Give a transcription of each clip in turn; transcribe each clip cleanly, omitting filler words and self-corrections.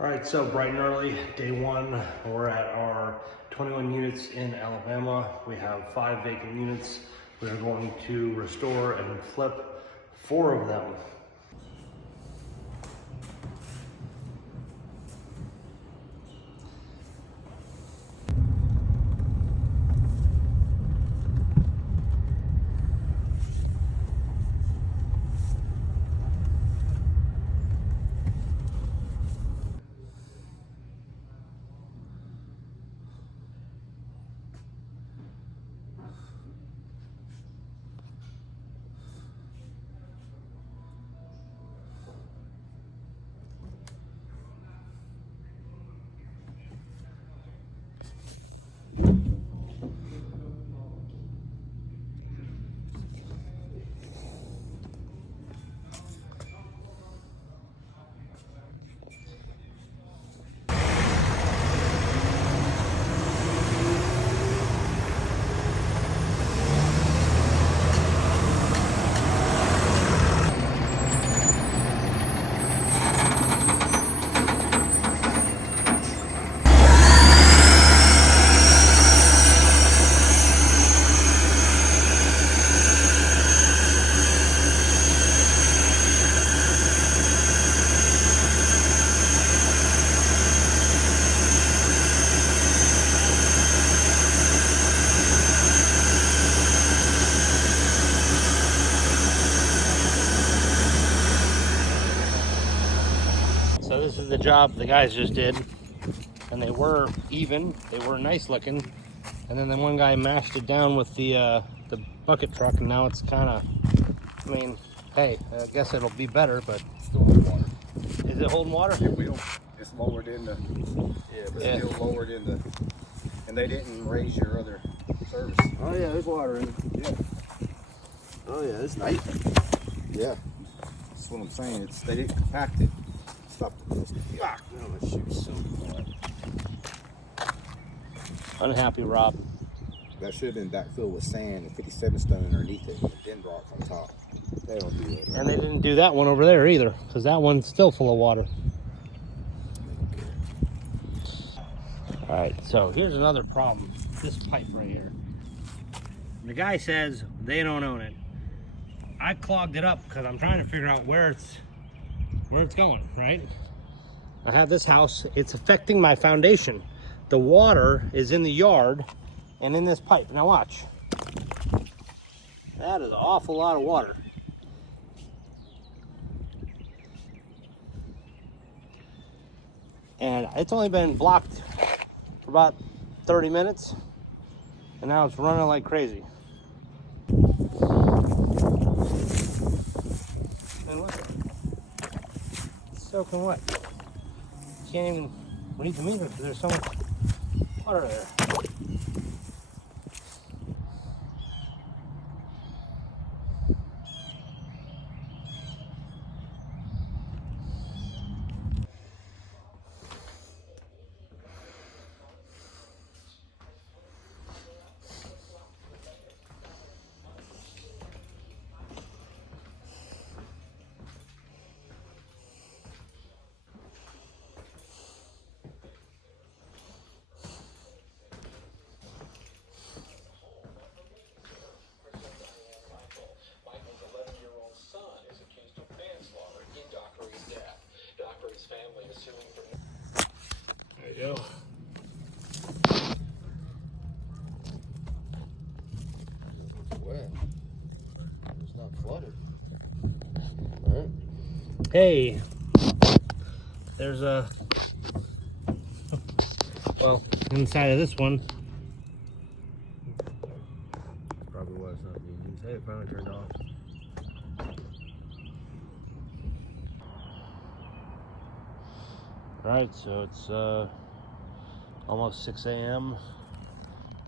All right, so bright and early, day one, we're at our 21 units in Alabama. We have 5 vacant units. We are going to restore and flip 4 of them. So this is the job the guys just did, and they were even, they were nice looking, and then the one guy mashed it down with the bucket truck, and now it's kind of, I mean, hey, I guess it'll be better, but Still holding water. Is it holding water? Yeah, we don't. It's lowered in the. Yeah, but Yeah. still lowered in the. And they didn't raise your other service. Oh yeah, there's water in it. Yeah. Oh yeah, it's nice. Yeah. That's what I'm saying. It's they didn't compact it. Stop it. Ah, no, my shoe's so hard. Unhappy Rob. That should have been backfilled with sand and 57 stone underneath it and then rocks on top. They don't do it. And they didn't do that one over there either, because that one's still full of water. All right, so here's another problem. This pipe right here. The guy says they don't own it. I clogged it up because I'm trying to figure out where it's going, right? I have this house, it's affecting my foundation. The water is in the yard and in this pipe. Now watch. That is an awful lot of water. And it's only been blocked for about 30 minutes, and now it's running like crazy. And look, it's soaking wet. Can't even read the meter because there's so much water there. There you go. Wet. It's not flooded. Hey, there's a, well, inside of this one. Probably was not using. Hey, it finally turned off. All right, so it's almost 6 a.m.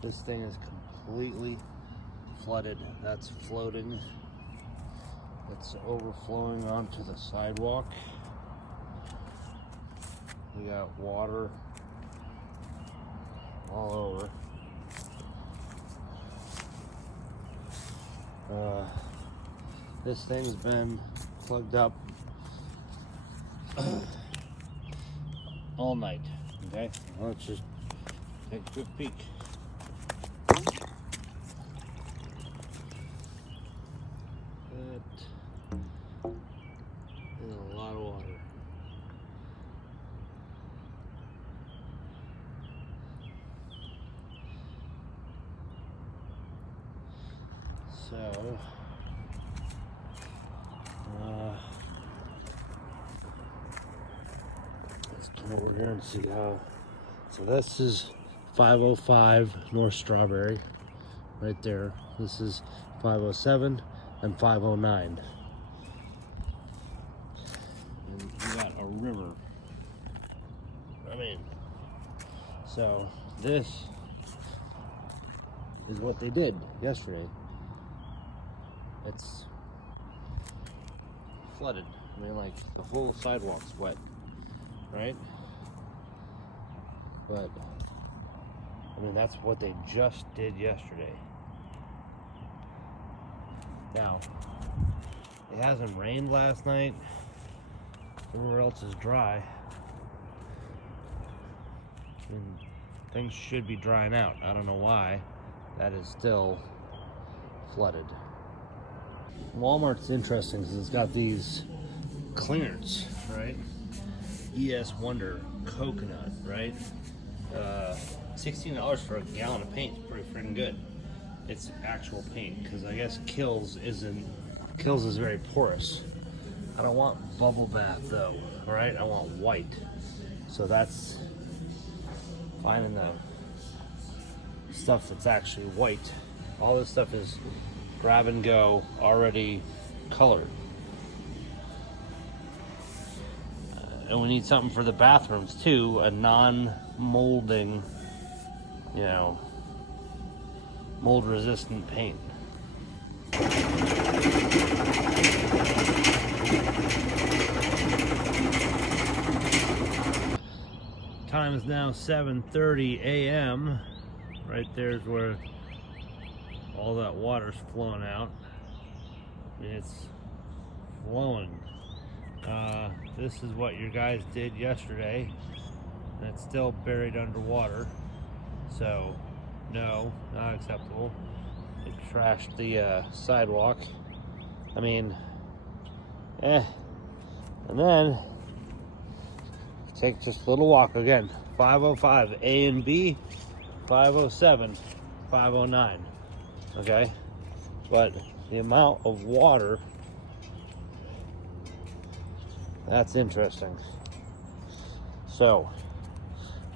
This thing is completely flooded. That's floating. It's overflowing onto the sidewalk. We got water all over. This thing's been plugged up all night. Okay, let's just take a quick peek. That is a lot of water. So, let's come over here and see how. So this is 505 North Strawberry, right there. This is 507 and 509. And you got a river. I mean, so this is what they did yesterday. It's flooded. I mean, like, the whole sidewalk's wet, right? But, I mean, that's what they just did yesterday. Now, it hasn't rained last night. Everywhere else is dry. And things should be drying out. I don't know why that is still flooded. Walmart's interesting because it's got these clearance, right? ES Wonder coconut, right? $16 for a gallon of paint is pretty freaking good. It's actual paint because I guess Kills is very porous. I don't want bubble bath though, all right? I want white. So that's finding the stuff that's actually white. All this stuff is grab and go, already colored. And we need something for the bathrooms too, a non-molding, you know, mold resistant paint. Time is now 7:30 a.m. Right there's where all that water's flowing out. I mean, it's flowing. This is what your guys did yesterday, and it's still buried underwater. So, no, not acceptable. It trashed the sidewalk. I mean, And then take just a little walk again. 505 A and B, 507, 509. Okay, but the amount of water, that's interesting. So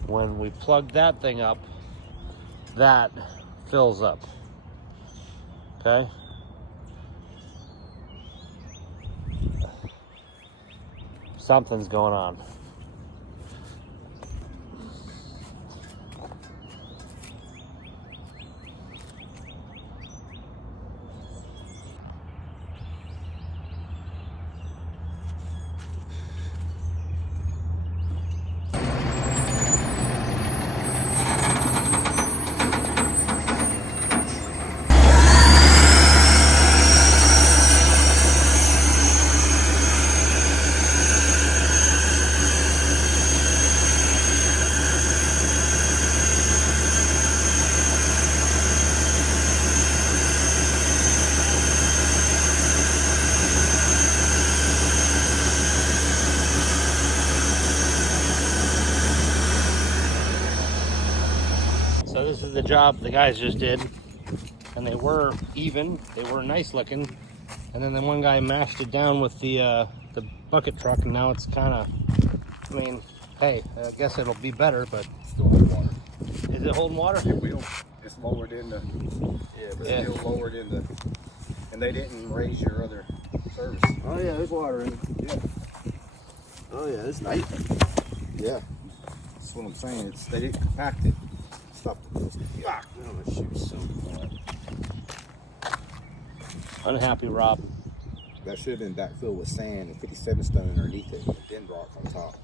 when we plug that thing up, that fills up. Okay. Something's going on. So this is the job the guys just did, and they were even, they were nice looking, and then the one guy mashed it down with the bucket truck, and now it's kind of, I mean, hey, I guess it'll be better, but Still have water. Is it holding water? It will. It's lowered in the, yeah, still lowered in the, and they didn't raise your other service. Oh yeah, there's water in it. Yeah. Oh yeah, it's nice. Yeah. That's what I'm saying. It's, they didn't compact it. Stop it. Oh, my shoe's so hot. Unhappy Rob. That should have been backfilled with sand and 57 stone underneath it, and then rock on top.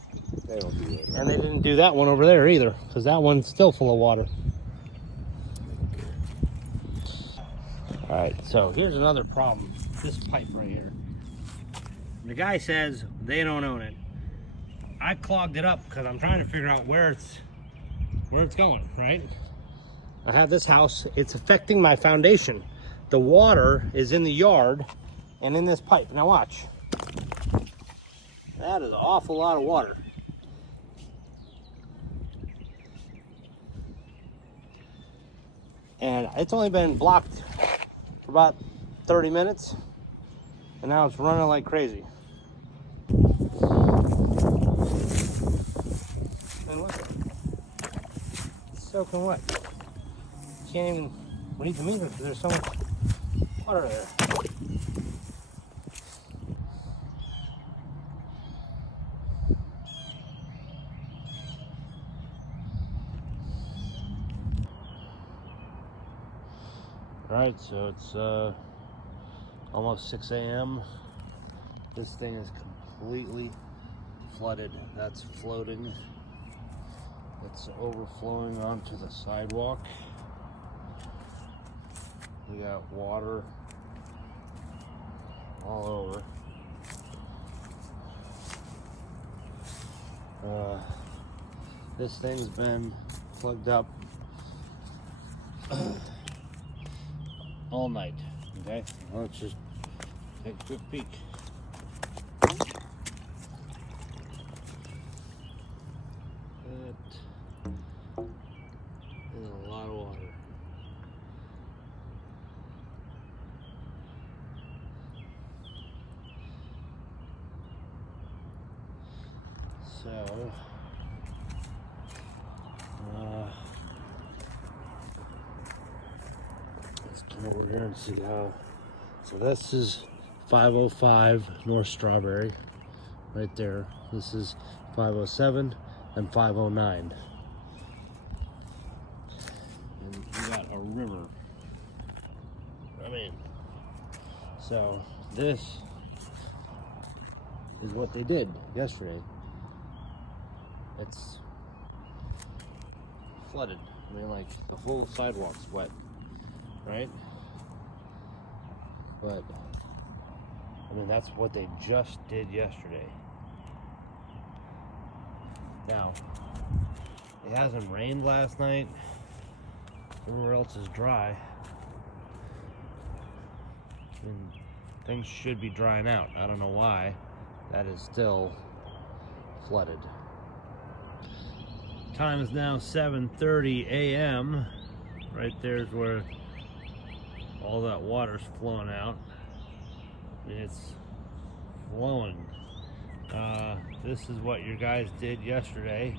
They don't do it. And they didn't do that one over there either, because that one's still full of water. All right, so here's another problem. This pipe right here. The guy says they don't own it. I clogged it up because I'm trying to figure out where it's going, right? I have this house, it's affecting my foundation. The water is in the yard and in this pipe. Now watch. That is an awful lot of water. And it's only been blocked for about 30 minutes. And now it's running like crazy. And look, it's soaking wet. Can't even, we need to move it because there's so much water there. All right, so it's almost 6 a.m. This thing is completely flooded. That's floating. It's overflowing onto the sidewalk. We got water all over. This thing's been plugged up all night. Okay, let's just take a quick peek. That is a lot of water. So, let's come over here and see how. So this is 505 North Strawberry, right there. This is 507 and 509. And you got a river. I mean, so this is what they did yesterday. It's flooded. I mean, like, the whole sidewalk's wet, right? But, I mean, that's what they just did yesterday. Now, it hasn't rained last night. Everywhere else is dry. And things should be drying out. I don't know why that is still flooded. Time is now 7:30 a.m. Right there's where all that water's flowing out. And it's flowing. This is what your guys did yesterday,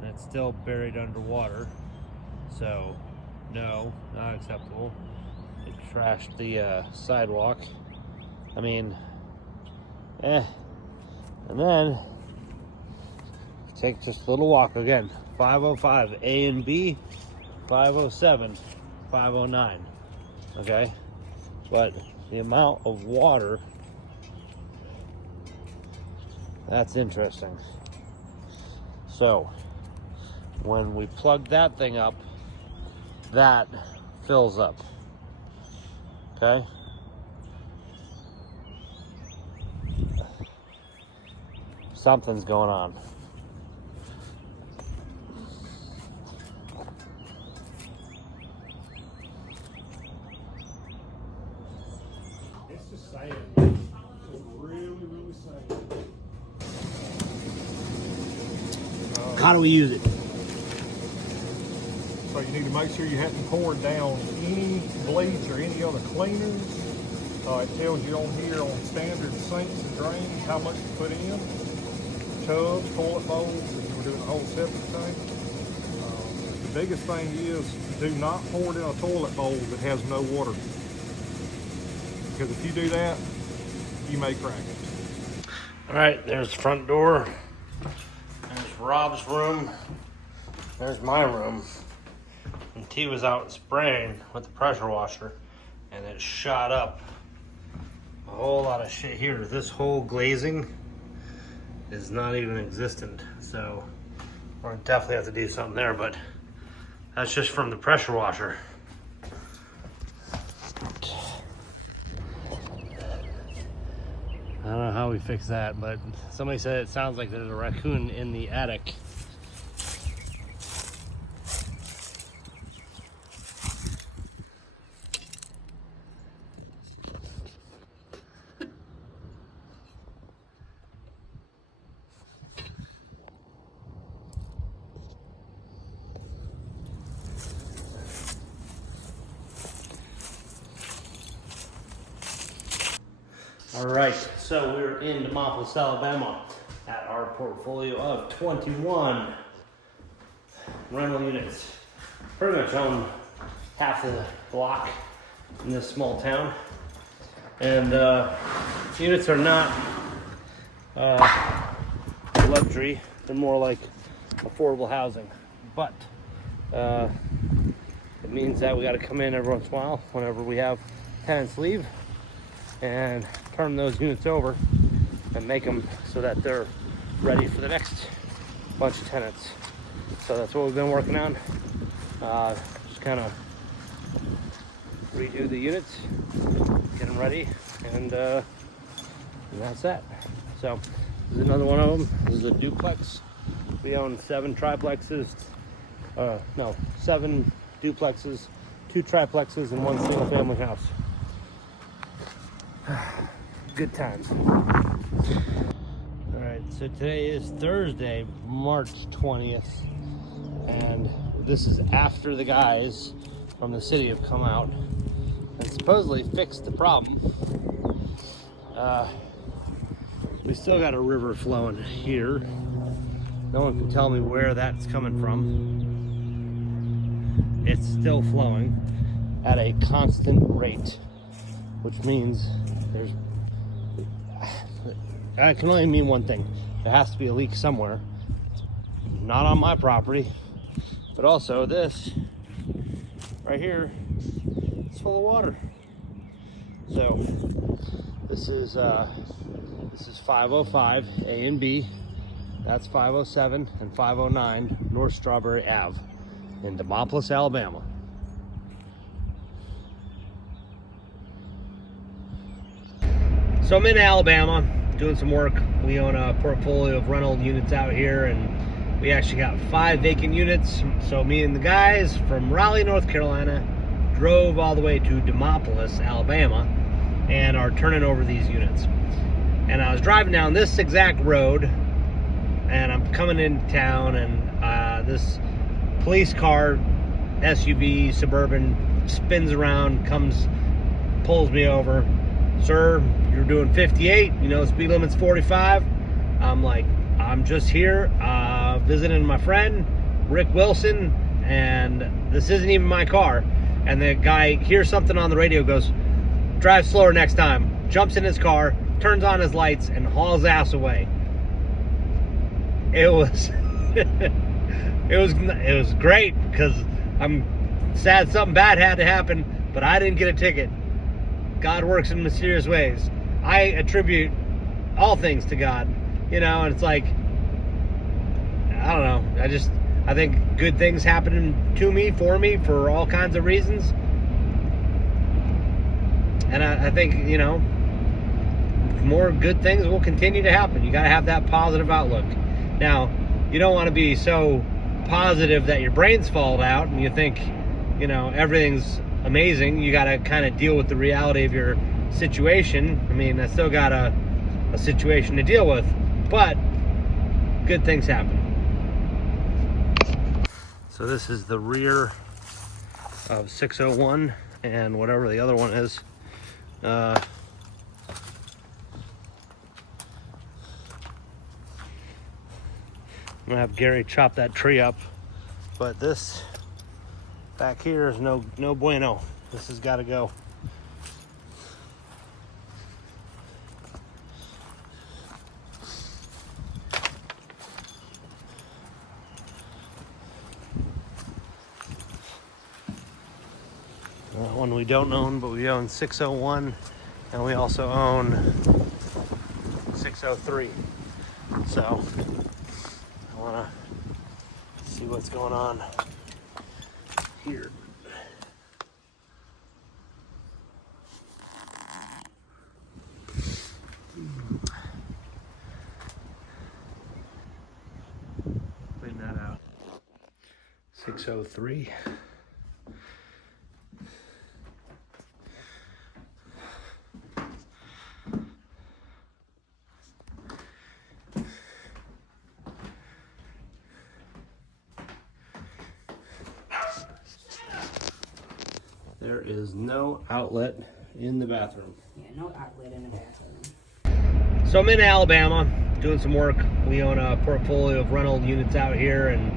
and it's still buried underwater. So, no, not acceptable. It trashed the sidewalk. I mean, And then take just a little walk again. 505 A and B, 507, 509. Okay, but the amount of water, that's interesting. So when we plug that thing up, that fills up. Okay. Something's going on. It's just sad. It's really sad. How do we use it? So you need to make sure you haven't poured down any bleach or any other cleaners. It tells you on here on standard sinks and drains how much to put in. Tubs, toilet bowls, if you were doing a whole septic tank. The biggest thing is do not pour it in a toilet bowl that has no water. Because if you do that, you may crack it. All right, there's the front door. There's Rob's room. There's my room. And T was out spraying with the pressure washer, and it shot up a whole lot of shit here. This whole glazing is not even existent, so we're gonna definitely have to do something there, but that's just from the pressure washer. I don't know how we fix that, but somebody said it sounds like there's a raccoon in the attic. All right, so we're in Demopolis, Alabama at our portfolio of 21 rental units. Pretty much own half the block in this small town. And units are not luxury, they're more like affordable housing. But it means that we gotta come in every once in a while whenever we have tenants leave and turn those units over and make them so that they're ready for the next bunch of tenants. So that's what we've been working on. Just kind of redo the units, get them ready, and that's that. So this is another one of them. This is a duplex. We own 7 triplexes. No, 7 duplexes, 2 triplexes, and 1 single family house. Good times. All right, so today is Thursday, March 20th, and this is after the guys from the city have come out and supposedly fixed the problem. We still got a river flowing here. No one can tell me where that's coming from. It's still flowing at a constant rate, which means that can only mean one thing. There has to be a leak somewhere. Not on my property, but also this right here is full of water. So this is 505 A and B. That's 507 and 509 North Strawberry Ave in Demopolis, Alabama. So I'm in Alabama doing some work. We own a portfolio of rental units out here, and we actually got 5 vacant units. So me and the guys from Raleigh, North Carolina drove all the way to Demopolis, Alabama, and are turning over these units. And I was driving down this exact road, and I'm coming into town, and this police car, SUV, Suburban, spins around, pulls me over. Sir, you're doing 58, you know, speed limit's 45. I'm like, I'm just here visiting my friend, Rick Wilson, and this isn't even my car. And the guy hears something on the radio, goes, drive slower next time, jumps in his car, turns on his lights, and hauls ass away. It was it was great, because I'm sad something bad had to happen, but I didn't get a ticket. God works in mysterious ways. I attribute all things to God, you know, and it's like, I don't know, I think good things happen to me, for all kinds of reasons. And I think, you know, more good things will continue to happen. You got to have that positive outlook. Now, you don't want to be so positive that your brain's falling out and you think, you know, everything's amazing. You got to kind of deal with the reality of your situation. I mean, I still got a situation to deal with, but good things happen. So this is the rear of 601 and whatever the other one is. I'm gonna have Gary chop that tree up, but this back here is no bueno. This has got to go. That one we don't own, but we own 601, and we also own 603. So I want to see what's going on here. 603. There is no outlet in the bathroom. Yeah, no outlet in the bathroom. So I'm in Alabama doing some work. We own a portfolio of rental units out here, and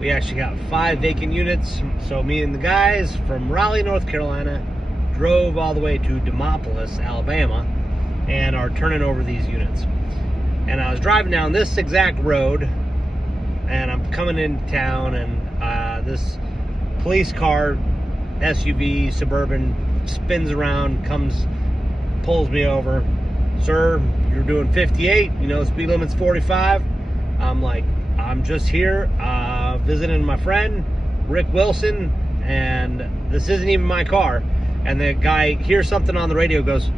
we actually got 5 vacant units. So me and the guys from Raleigh, North Carolina, drove all the way to Demopolis, Alabama, and are turning over these units. And I was driving down this exact road, and I'm coming into town, and this police car, SUV, Suburban, spins around, pulls me over. Sir, you're doing 58, you know, speed limit's 45. I'm like, I'm just here visiting my friend, Rick Wilson, and this isn't even my car. And the guy hears something on the radio, goes,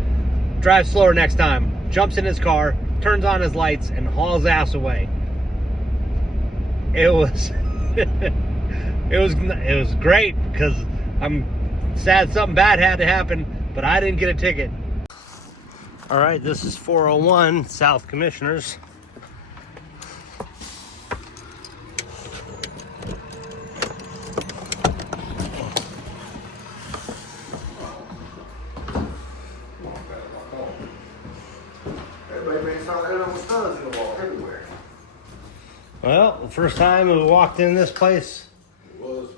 drive slower next time, jumps in his car, turns on his lights, and hauls ass away. It was, it was great, because I'm sad something bad had to happen, but I didn't get a ticket. All right, this is 401 South Commissioners. Everybody makes all that on studs in the wall everywhere. Well, the first time we walked in this place, It was.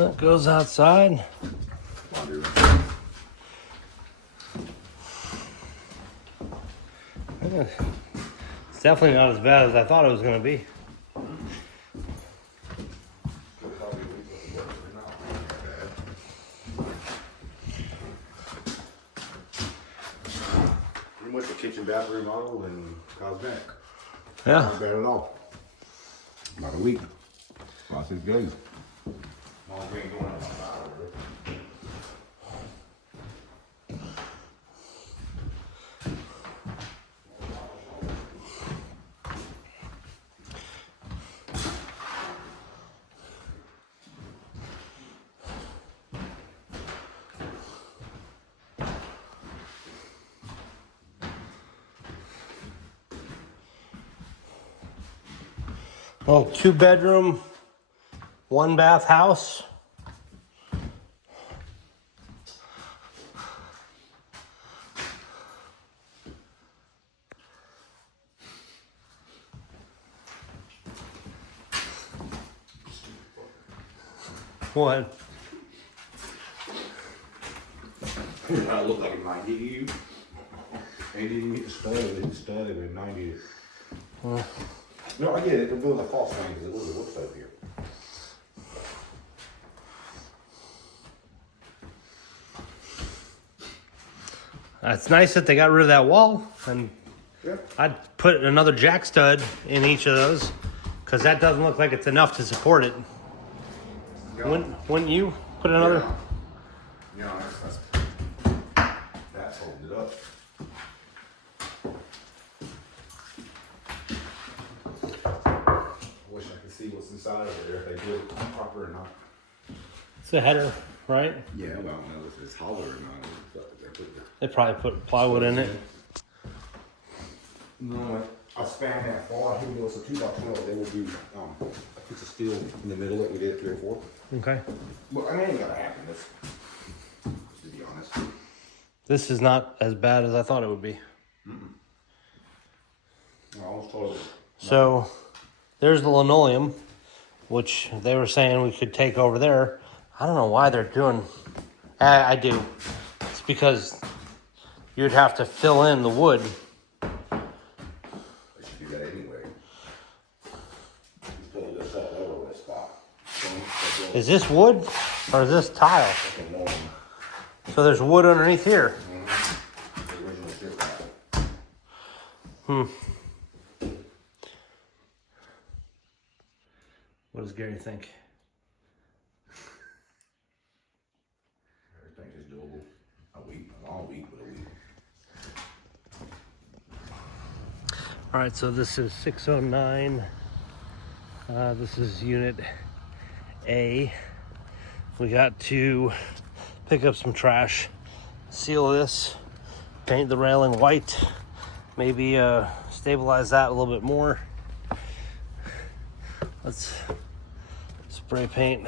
that goes outside. It's definitely not as bad as I thought it was going to be. Pretty much a kitchen, bathroom model, and cosmetic. Yeah. Not bad at all. About a week. About 6 days. Long we ain't going outside. Well, 2-bedroom, 1-bath house. What? I look like it might hit you. They didn't even hit the stud, it hit the stud, and then 90 it. No, I get it. They're doing the false thing because it was a looks over here. It's nice that they got rid of that wall, and Yeah. I'd put another jack stud in each of those, because that doesn't look like it's enough to support it. Wouldn't you put another? Yeah, that's holding it up. Wish I could see what's inside of there, if they did it proper or not. It's a header, right? Yeah, well, I don't know if it's hollow or not. They probably put plywood in it. No, I spanned that far. Here was a 2x12. They will do a piece of steel in the middle that we did 3 or 4. Okay. Well, I mean, it ain't gotta happen. This, to be honest. This is not as bad as I thought it would be. I almost told you. So there's the linoleum, which they were saying we could take over there. I don't know why they're doing. I do. It's because you'd have to fill in the wood. They should do that anyway. Just put this up over this spot. Is this wood or is this tile? So there's wood underneath here. What does Gary think? Everything's just doable. A week, a long week, but a week. All right, so this is 609 This is unit A. We got to pick up some trash, seal this, paint the railing white, maybe stabilize that a little bit more. Let's spray paint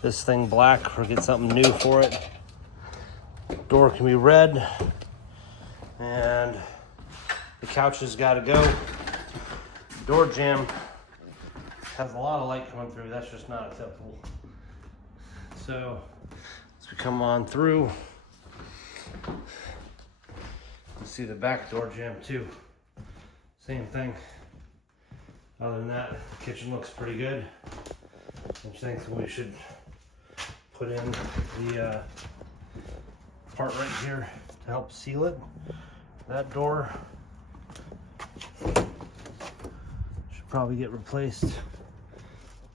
this thing black or get something new for it. Door can be red, and the couch has got to go. Door jamb has a lot of light coming through. That's just not acceptable. So as we come on through, you see the back door jamb too. Same thing. Other than that, the kitchen looks pretty good. I think we should put in the part right here to help seal it. That door should probably get replaced.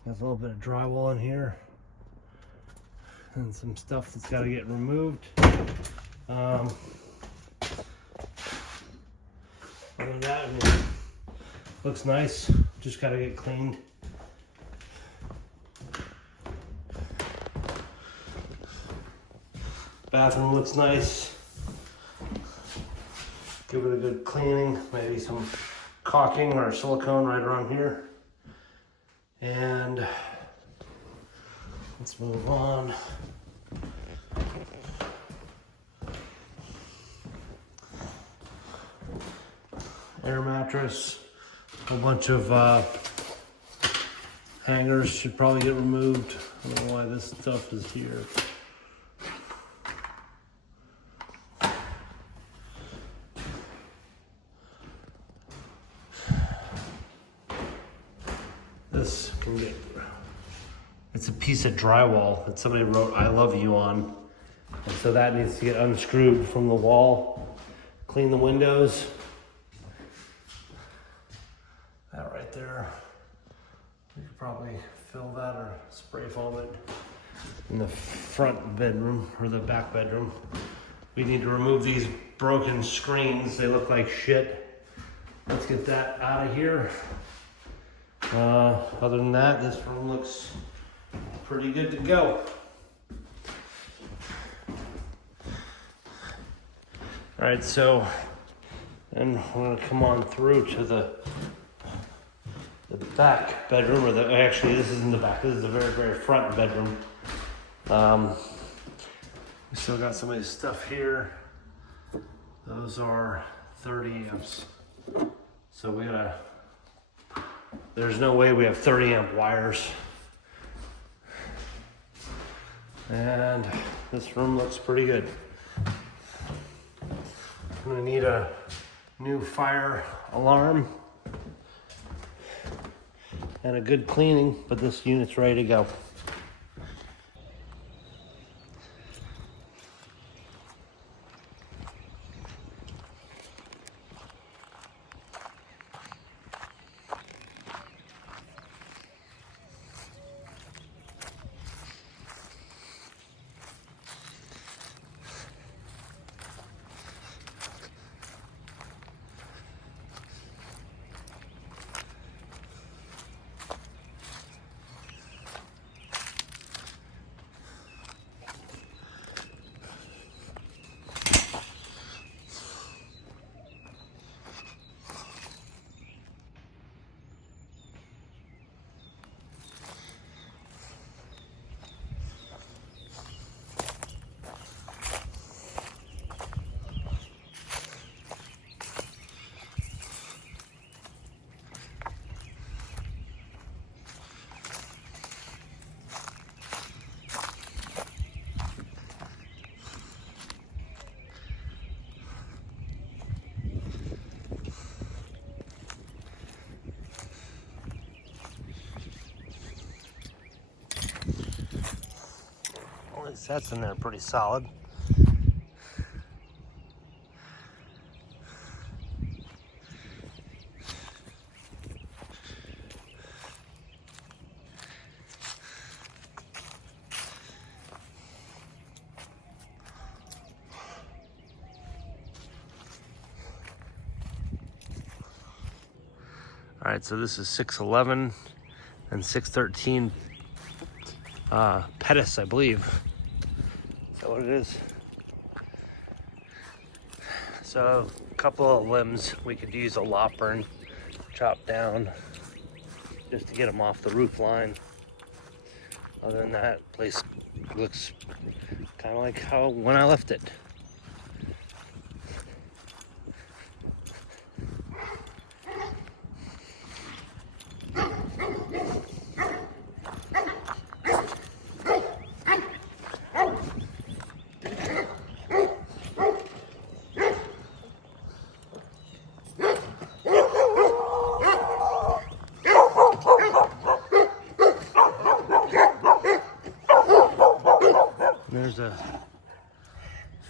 There's a little bit of drywall in here and some stuff that's got to get removed. Other than that, I mean, looks nice. Just got to get cleaned. Bathroom looks nice. Give it a good cleaning, maybe some caulking or silicone right around here. And let's move on. Air mattress, a whole bunch of hangers should probably get removed. I don't know why this stuff is here. This can get, it's a piece of drywall that somebody wrote "I love you" on. And so that needs to get unscrewed from the wall. Clean the windows. That right there. We could probably fill that or spray foam it in the front bedroom or the back bedroom. We need to remove these broken screens. They look like shit. Let's get that out of here. Other than that, this room looks pretty good to go. All right, so then we're gonna come on through to the back bedroom, or actually this isn't the back, this is the very, very front bedroom. We still got some of this stuff here. Those are 30 amps. So we gotta, there's no way we have 30 amp wires. And this room looks pretty good. I'm gonna need a new fire alarm and a good cleaning, but this unit's ready to go. That's in there pretty solid. All right, so this is 611 and 613 pedis, I believe. Is that what it is? So a couple of limbs we could use a lopper and chop down just to get them off the roof line. Other than that, place looks kind of like how when I left it. There's a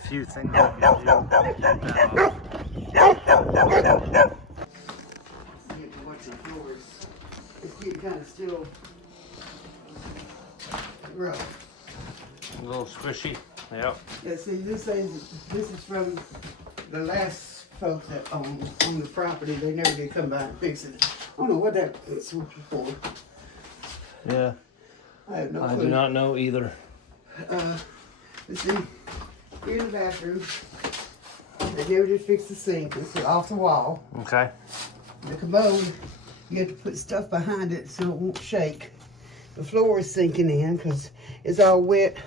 few things I can do to get that off. You have to watch the floors. It's getting kind of still rough. A little squishy. Yep. Yeah, see, this is from the last folks that on the property. They never did come by and fix it. I don't know what that is for. Yeah. I have no clue. I do not know either. Let's see, here's the bathroom. They never did fix the sink. It's off the wall. Okay. The commode, you have to put stuff behind it so it won't shake. The floor is sinking in because it's all wet.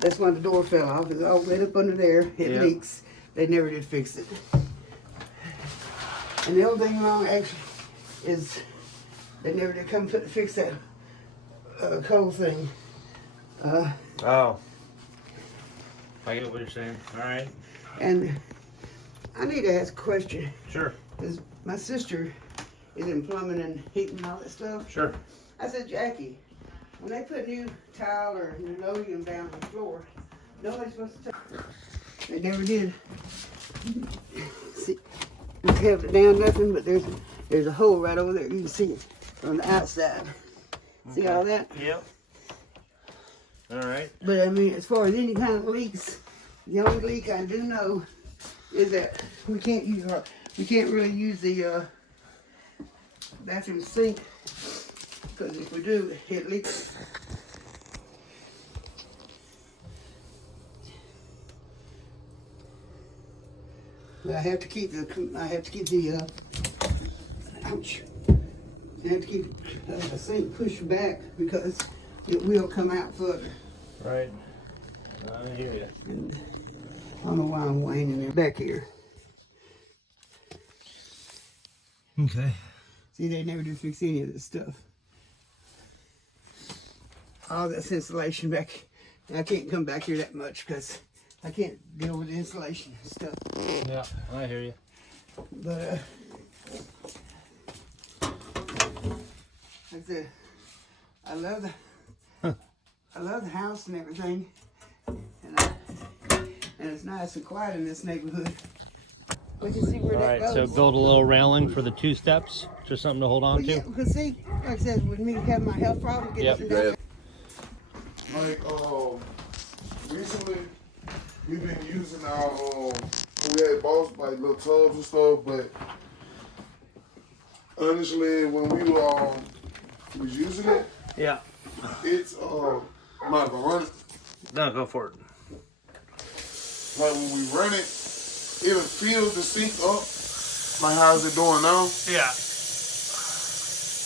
That's why the door fell off. It's all wet up under there. It leaks. They never did fix it. And the only thing wrong actually is they never did come fix that cold thing. Oh. I get what you're saying. All right. And I need to ask a question. Sure. Because my sister is in plumbing and heating and all that stuff. Sure. I said, Jackie, when they put new tile or linoleum down on the floor, nobody's supposed to touch it. They never did. See, we held it down nothing, but there's a hole right over there. You can see it on the outside. See all that? Yep. All right. But I mean, as far as any kind of leaks, the only leak I do know is that we can't really use the bathroom sink, because if we do, it leaks. But I have to keep the ouch. I have to keep the sink pushed back because it will come out further. Right. I hear you. And I don't know why I'm whining it back here. Okay. See, they never do fix any of this stuff. All this insulation back. I can't come back here that much because I can't deal with the insulation stuff. Yeah, I hear you. But like I said, I love the house and everything, and it's nice and quiet in this neighborhood. But you see where All that right, goes. so build a little railing for the 2 steps, just something to hold on Well, yeah, to. because see, like I said, with me having my health problem, get up and down. Like, recently, we've been using our, we had bought like little tubs and stuff, but honestly, when we was using it, Yeah. it's, I'm not gonna run it. No, go for it. Like when we run it, it'll fill the sink up, like how's it doing now? Yeah.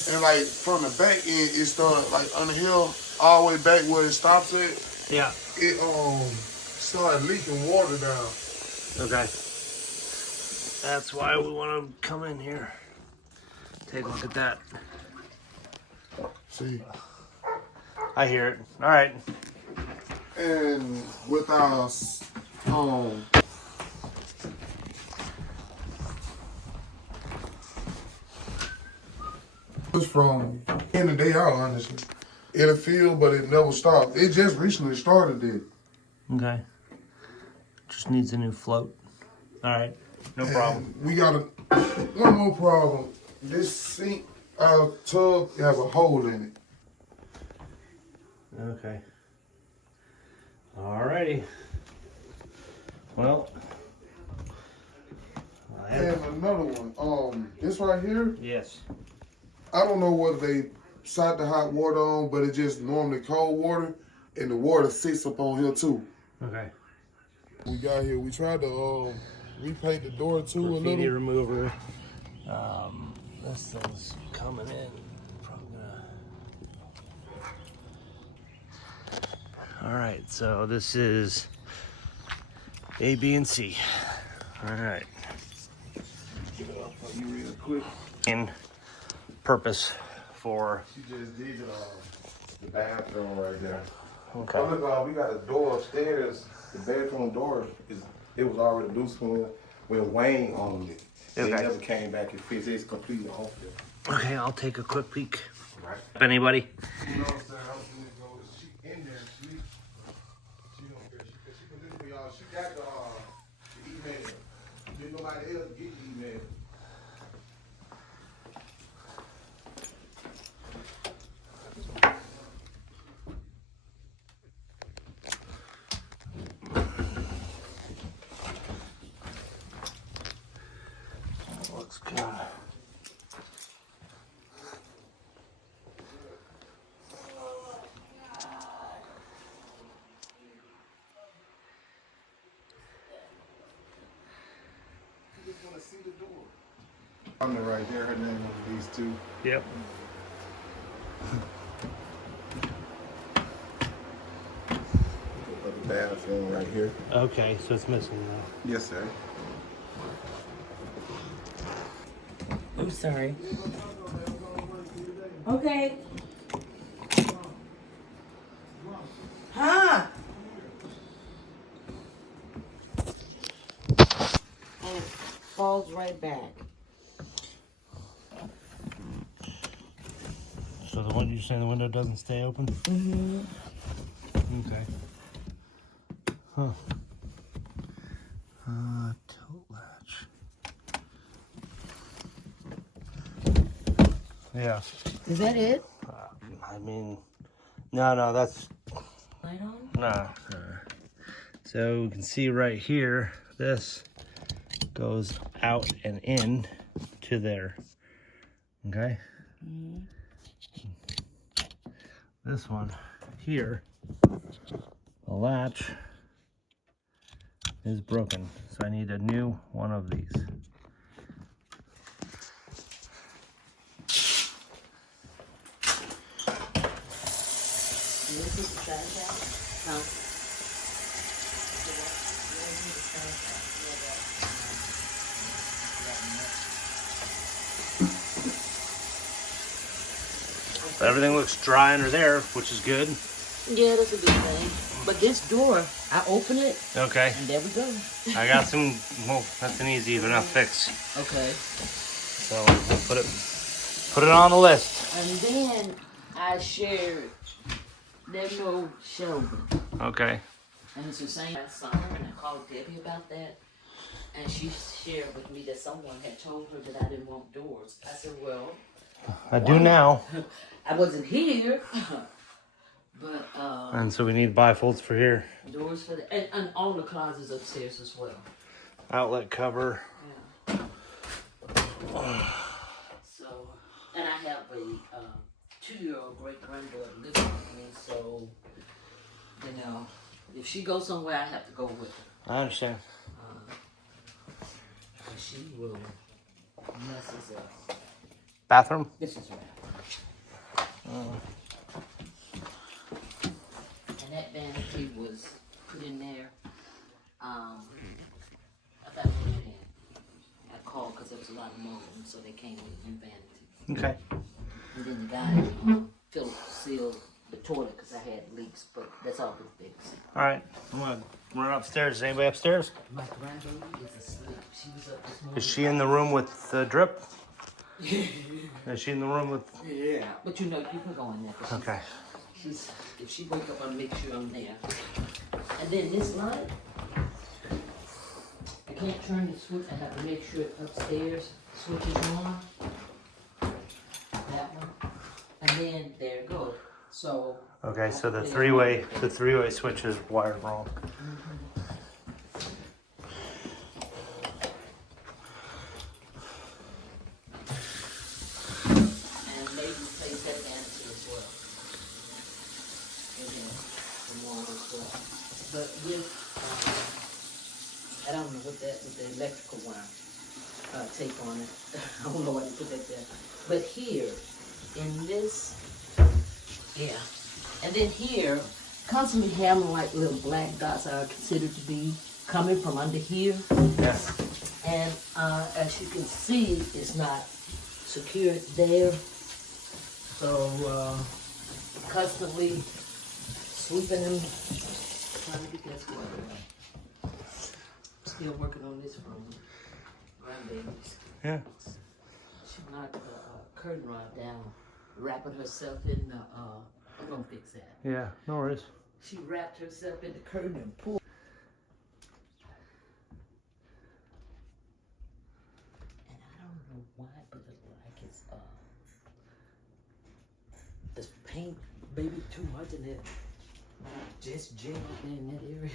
And like from the back end, it started like on the hill, all the way back where it stops at, Yeah. it started leaking water down. Okay. That's why we want to come in here. Take a look at that. See, I hear it. All right. and with our it's from in the day out, honestly. It'll feel, but it never stopped. It just recently started it. Okay. Just needs a new float. All right. No problem. We got one more problem. This sink, our tub, have a hole in it. Okay. Alrighty. Well. And another one. This right here, Yes. I don't know whether they shot the hot water on, but it's just normally cold water, and the water sits up on here too. Okay. We got here, we tried to repaint the door too a Graffiti little. remover. This thing's coming in. Probably gonna... All right, so this is A, B, and C. All right. Get it up for you real quick. In purpose for... She just did the bathroom right there. Okay. Oh, look, we got a door upstairs. The bedroom door it was already loose when Wayne owned it. They Okay. never came back and fixed it. It's completely off there. Okay, I'll take a quick peek. Right. Anybody? You know what I'm saying? I was gonna go. She in there. She don't care. She can do it for y'all. She got the email. Did nobody else get the email? Looks good. You just wanna see the door. I'm right there. Her name was these two. Yep. The bathroom right here. Okay, so it's missing now. Yes, sir. I'm sorry. Okay. Huh? And it falls right back. So the one you're saying the window doesn't stay open? Mm-hmm. Okay. Huh. Tilt latch. Yeah. Is that it? I mean, no, that's, Light on? no. So we can see right here, this goes out and in to there. Okay? Mm-hmm. This one here, the latch is broken. So I need a new one of these. And this is the trash out? No. Everything looks dry under there, which is good. Yeah, that's a good thing. But this door, I open it, Okay. and there we go. I got some, well, that's an easy enough fix. Okay. So we'll put it on the list. And then I shared that no shelving. Okay. And it's the same last summer, and I called Debbie about that. And she shared with me that someone had told her that I didn't want doors. I said, well, I do now. I wasn't here. But, And so we need bifolds for here. doors for the, and all the closets upstairs as well. Outlet cover. Yeah. So, and I have a 2-year-old great granddaughter living with me, so, you know, if she goes somewhere, I have to go with her. I understand. And she will mess us up. Bathroom? This is right. And that vanity was put in there. I thought it was in. I called because there was a lot of mold, so they came with new vanity. Okay. And then the guy sealed the toilet because I had leaks, but that's all been fixed. All right. I'm gonna run upstairs. Is anybody upstairs? My grandbaby is asleep. She was up this morning. Is she in the room with the drip? Is she in the room with? Yeah. But you know, you can go in there. 'Cause Okay. she's, if she wake up, I'll make sure I'm there. And then this light, I can't turn the switch. I have to make sure upstairs switch is on. That one. And then there it goes. So. Okay. So the three-way switch is wired wrong. And maybe replace that vanity but with, I don't know what that, with the electrical wire, tape on it. I don't know why they put that there. But here, in this, yeah. And then here, constantly having like little black dots are considered to be coming from under here. Yes. And as you can see, it's not secured there. So constantly sweeping them, trying to get that square. Still working on this from grandbabies. Yeah. She knocked the curtain rod down, wrapping herself in the, I'm gonna fix that. Yeah, no worries. She wrapped herself in the curtain and pulled. And I don't know why, but it look like it's, the paint, maybe too much in it. Just jammed there in that area.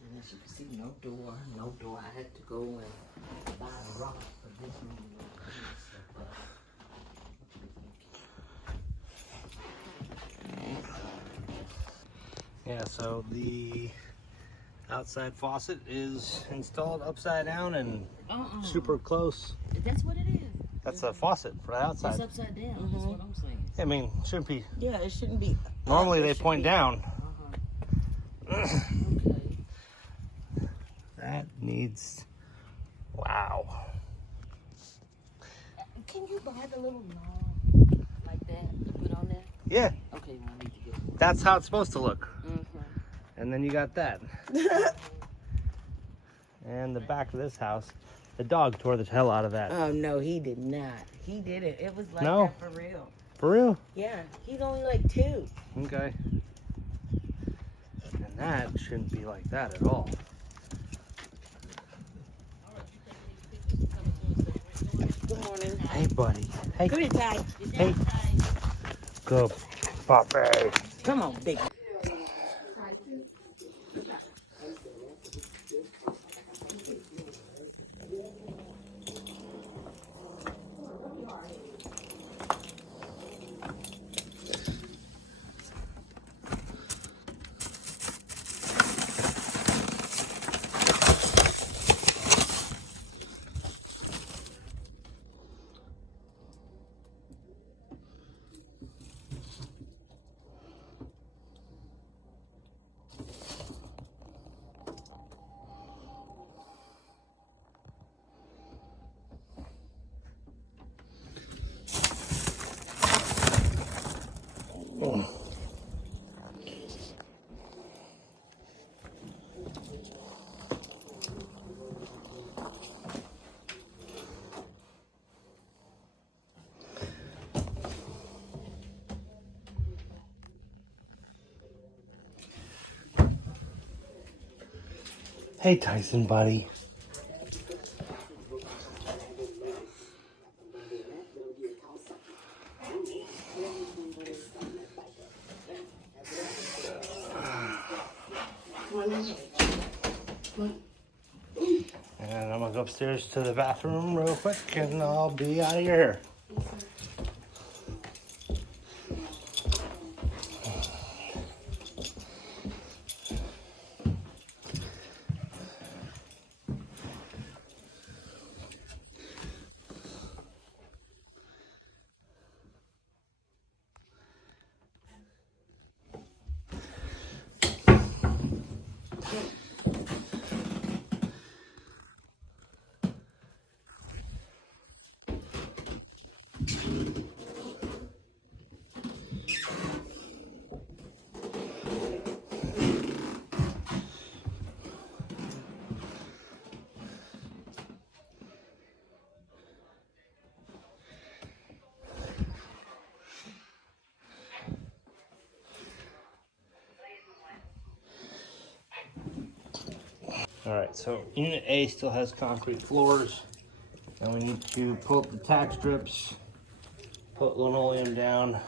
And as you can see, no door. I had to go and buy a rock for this room. Yeah, so the outside faucet is installed upside down and super close. That's what it is. That's a faucet for the outside. It's upside down. That's what I'm saying. I mean, shouldn't be. Yeah, it shouldn't be. Normally they point down. Okay. That needs. Wow. Can you buy the little knob like that to put on there? Yeah, Okay, well, I need to get one. that's how it's supposed to look. And then you got that. And the back of this house, the dog tore the hell out of that. Oh no, he did not. He didn't. It was like No. that for real. For real? Yeah, he's only like 2. Okay. And that shouldn't be like that at all. Good morning. Hey, buddy. Hey. Come here, Ty. Hey. Good puppy. Come on, big. Hey, Tyson, buddy. And I'm gonna go upstairs to the bathroom real quick and I'll be out of your hair. All right, so Unit A still has concrete floors, and we need to pull up the tack strips, put linoleum down,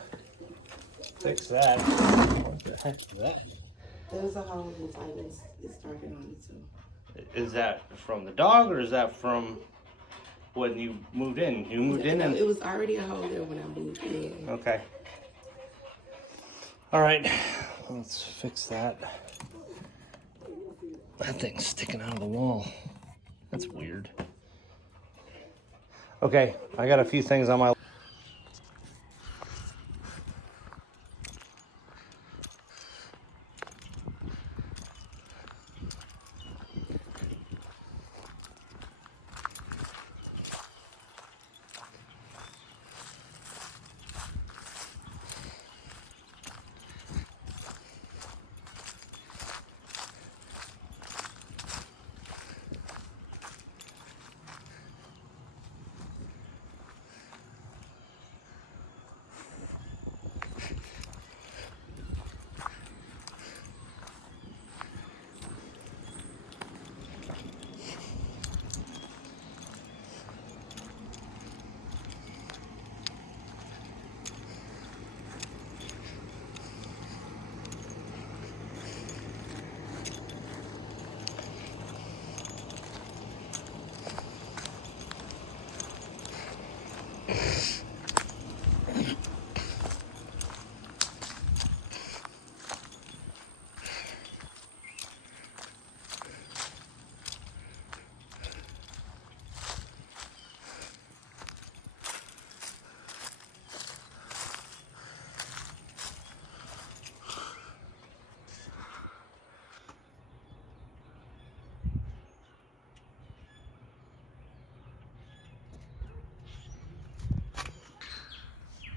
fix that. What the heck is that? There's a hole inside this. It's started on it too. Is that from the dog or is that from when you moved in. You moved in No, and it was already a hole there when I moved in. okay. All right, let's fix that. That thing's sticking out of the wall. That's weird. Okay, I got a few things on my.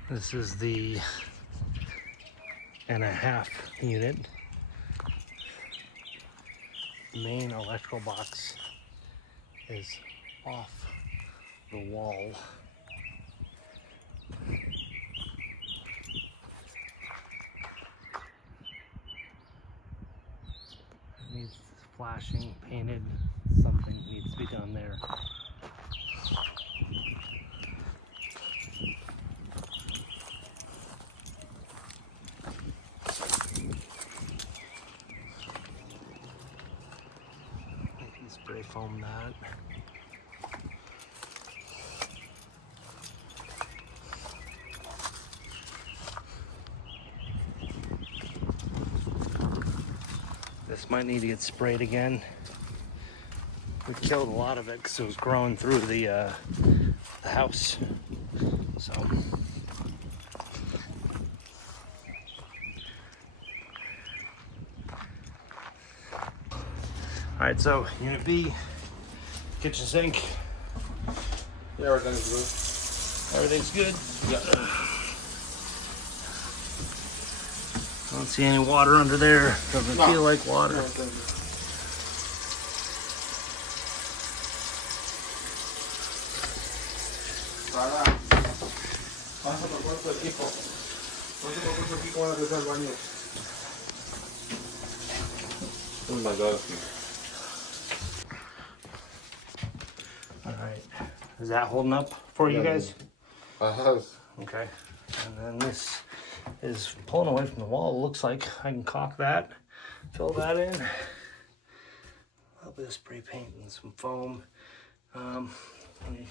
This is the and a half unit. Main electrical box is off the wall. It needs flashing, painted, something needs to be done there. Spray foam that. This might need to get sprayed again. We killed a lot of it because it was growing through the house. So. All right, so Unit B, kitchen sink. Yeah, everything's Everything's good. good. Yeah. I don't see any water under there. Doesn't feel like water. Pasa por cuarto equipo. No se preocupe aquí con la que está el baño. Oh my God. All right. Is that holding up for you guys? Okay. And then this is pulling away from the wall. It looks like I can caulk that, fill that in. A little bit of spray paint and some foam. Let me-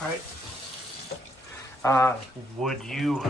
All right. Would you